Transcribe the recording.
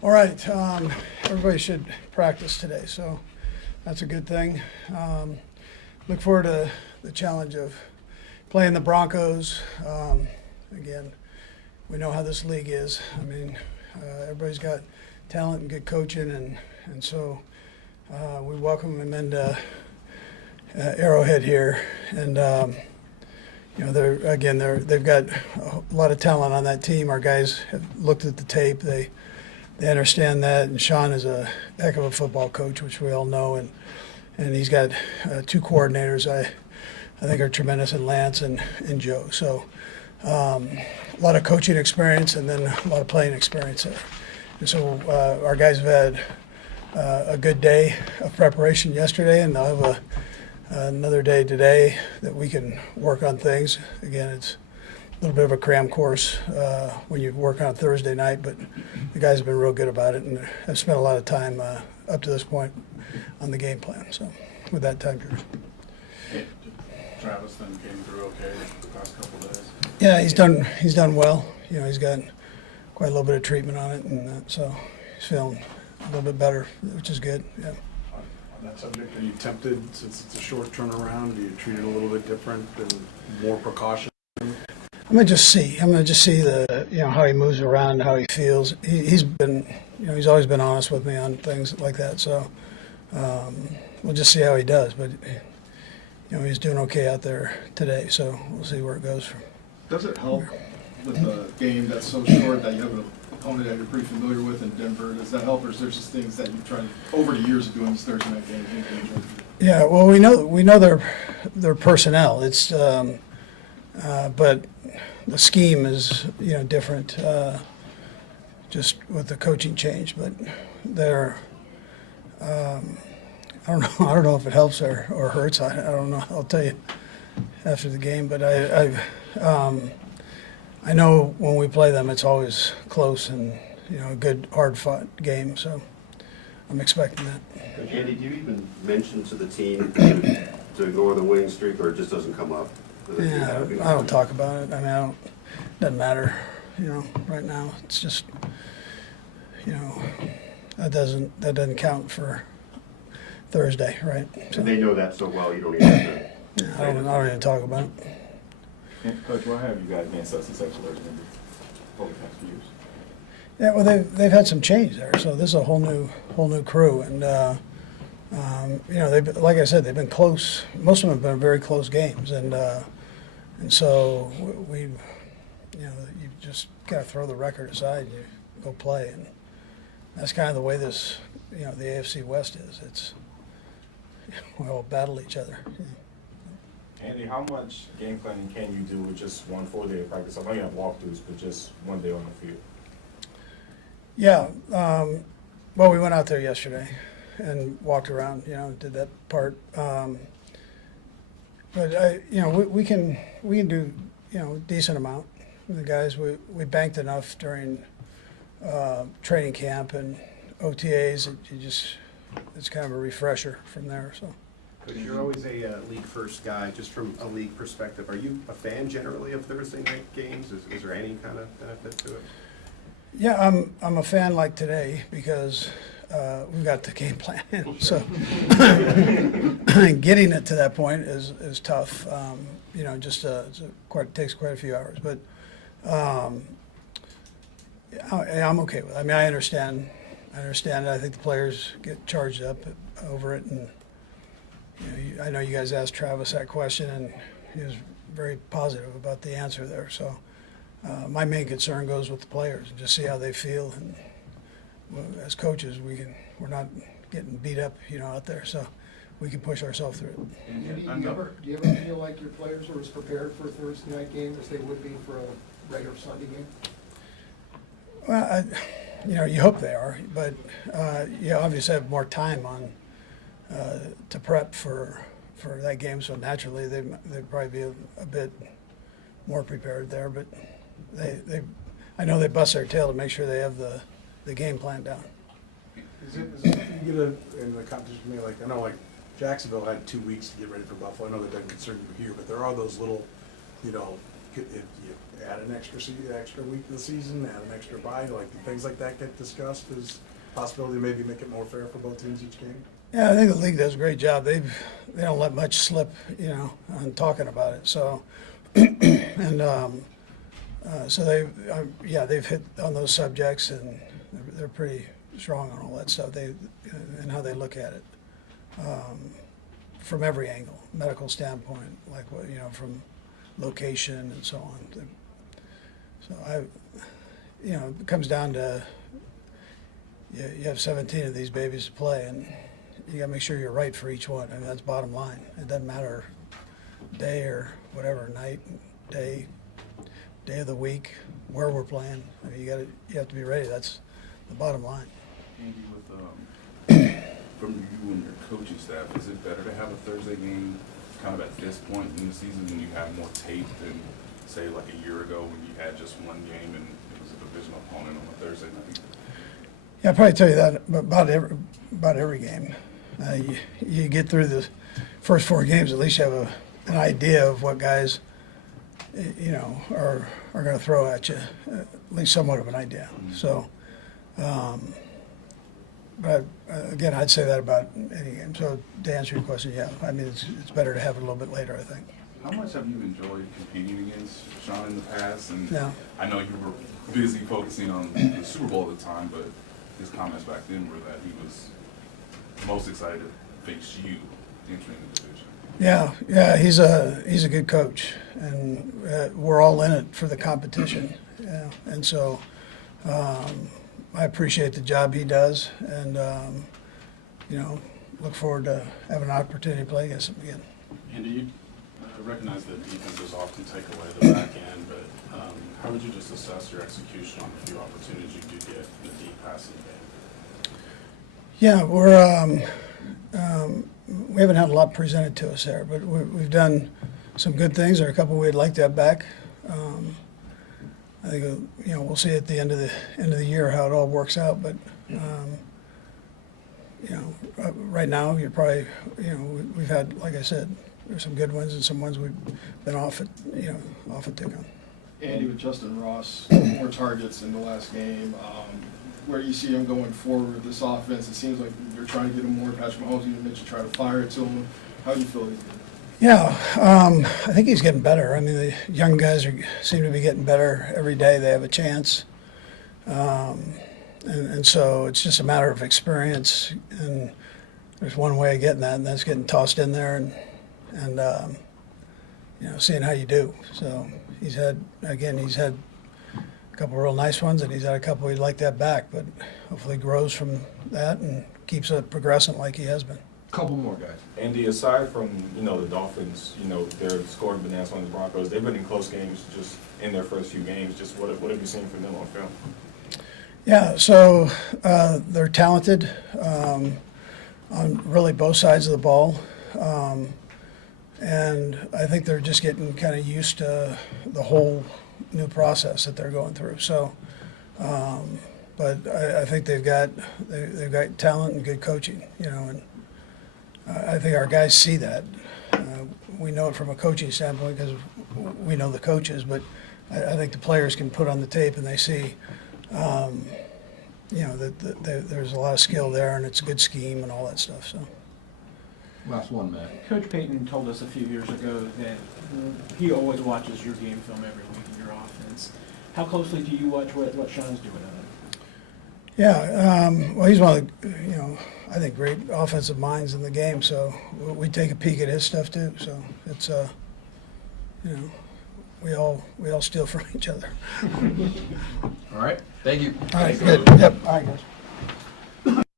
All right, everybody should practice today, so that's a good thing. Look forward to the challenge of playing the Broncos. Again, we know how this league is. I mean, everybody's got talent and good coaching, and so we welcome them into Arrowhead here. And you know, they've got a lot of talent on that team. Our guys have looked at the tape. They understand that, and Sean is a heck of a football coach, which we all know, and he's got two coordinators I think are tremendous in Lance and Joe. So a lot of coaching experience and then a lot of playing experience there. And so our guys have had a good day of preparation yesterday, and they'll have another day today that we can work on things. Again, it's a little bit of a cram course when you work on Thursday night, but the guys have been real good about it and have spent a lot of time up to this point on the game plan. So with that time period. Travis then came through okay the past couple of days. Yeah, he's done well. You know, he's got quite a little bit of treatment on it, and so he's feeling a little bit better, which is good. Yeah. On that subject, are you tempted, since it's a short turnaround, do you treat it a little bit different and more precaution? I'm gonna just see the how he moves around, how he feels. He's been he's always been honest with me on things like that. So we'll just see how he does. But he's doing okay out there today. So we'll see where it goes from. Does it help with a game that's so short that you have an opponent that you're pretty familiar with in Denver? Does that help, or is there just things that you've tried over the years of doing these Thursday night games? Yeah, well, we know their personnel. It's but the scheme is different, just with the coaching change. But they're I don't know if it helps or hurts. I don't know. I'll tell you after the game. But I know when we play them, it's always close and a good hard fought game. So I'm expecting that. Andy, do you even mention to the team to ignore the winning streak, or it just doesn't come up? Yeah, I don't talk about it. I mean, doesn't matter, right now. It's just, that doesn't count for Thursday, right? So, And they know that so well, you don't even have to. yeah, I don't even talk about it. And Coach, why have you guys been so successful over the past few years? Yeah, well, they've had some change there, so this is a whole new crew, and they've, like I said, they've been close. Most of them have been very close games, and so we you just got to throw the record aside and you go play, and that's kind of the way this the AFC West is. It's we all battle each other. Andy, how much game planning can you do with just one 4-day of practice? I know you have walkthroughs, but just one day on the field. Yeah, well, we went out there yesterday and walked around, did that part. But we can do, decent amount. The guys, we banked enough during training camp and OTAs. It's kind of a refresher from there. So. Coach, you're always a league-first guy. Just from a league perspective, are you a fan generally of Thursday night games? Is there any kind of benefit to it? Yeah, I'm a fan like today because we've got the game plan in. So getting it to that point is tough. It takes quite a few hours. But I'm okay with it. I mean, I understand it. I think the players get charged up over it, and I know you guys asked Travis that question, and he was very positive about the answer there. So. My main concern goes with the players and just see how they feel. And as coaches, we're not getting beat up, out there, so we can push ourselves through it. Do you ever feel like your players are as prepared for a Thursday night game as they would be for a regular Sunday game? Well, you hope they are, but you obviously have more time on to prep for that game, so naturally they'd probably be a bit more prepared there, but. I know they bust their tail to make sure they have the game plan down. Is it you get in the competition for me, like, I know, like, Jacksonville had 2 weeks to get ready for Buffalo. I know that doesn't concern you here, but there are those little, if you add an extra week of the season, add an extra bye, like, things like that get discussed as possibility to maybe make it more fair for both teams each game? Yeah, I think the league does a great job. They don't let much slip, on talking about it. So, and so they've hit on those subjects, and they're pretty strong on all that stuff. And how they look at it from every angle, medical standpoint, like from location and so on. So it comes down to you have 17 of these babies to play, and you gotta make sure you're right for each one. I mean, that's bottom line. It doesn't matter day or whatever, night, day of the week, where we're playing. I mean, you have to be ready. That's the bottom line. Andy, from you and your coaching staff, is it better to have a Thursday game kind of at this point in the season when you have more tape than, say, like a year ago when you had just one game and it was a divisional opponent on a Thursday night? Yeah, I'll probably tell you that about every game. You get through the first 4 games, at least you have an idea of what guys, are going to throw at you, at least somewhat of an idea. So, but again, I'd say that about any game. So to answer your question, yeah, I mean, it's better to have it a little bit later, I think. How much have you enjoyed competing against Sean in the past? And Yeah. I know you were busy focusing on the Super Bowl at the time, but his comments back then were that he was most excited to face you entering the division. Yeah, he's a good coach, and we're all in it for the competition. Yeah, and so I appreciate the job he does, and look forward to having an opportunity to play against him again. Andy, you recognize that defenses often take away the back end, but how would you just assess your execution on the few opportunities you do get in the deep passing game? Yeah, we haven't had a lot presented to us there, but we've done some good things. There are a couple we'd like to have back. I think we'll see at the end of the year how it all works out. But right now you're probably we've had, like I said, there's some good ones and some ones we've been off it tick on. Andy, with Justin Ross, more targets in the last game. Where do you see him going forward with this offense? It seems like you're trying to get him more. Patrick Mahomes, you mentioned try to fire it to him. How do you feel he's doing? Yeah, I think he's getting better. I mean, the young guys seem to be getting better every day. They have a chance, and so it's just a matter of experience. And there's one way of getting that, and that's getting tossed in there and seeing how you do. So he's had a couple of real nice ones, and he's had a couple he'd like to have back, but hopefully grows from that and keeps it progressing like he has been. Couple more guys. Andy, aside from, the Dolphins, they're scoring bananas on the Broncos, they've been in close games just in their first few games. Just what have you seen from them on film? Yeah, so they're talented on really both sides of the ball. And I think they're just getting kind of used to the whole new process that they're going through. So, but I think they've got talent and good coaching, and I think our guys see that. We know it from a coaching standpoint because we know the coaches, but I think the players can put on the tape and they see, that there's a lot of skill there and it's a good scheme and all that stuff. So. Last one, Matt. Coach Payton told us a few years ago that he always watches your game film every week in your offense. How closely do you watch what Sean's doing on it? Yeah, well, he's one of the, I think great offensive minds in the game. So we take a peek at his stuff too. So it's, we all steal from each other. All right. Thank you. All right, good. Yep. All right, guys.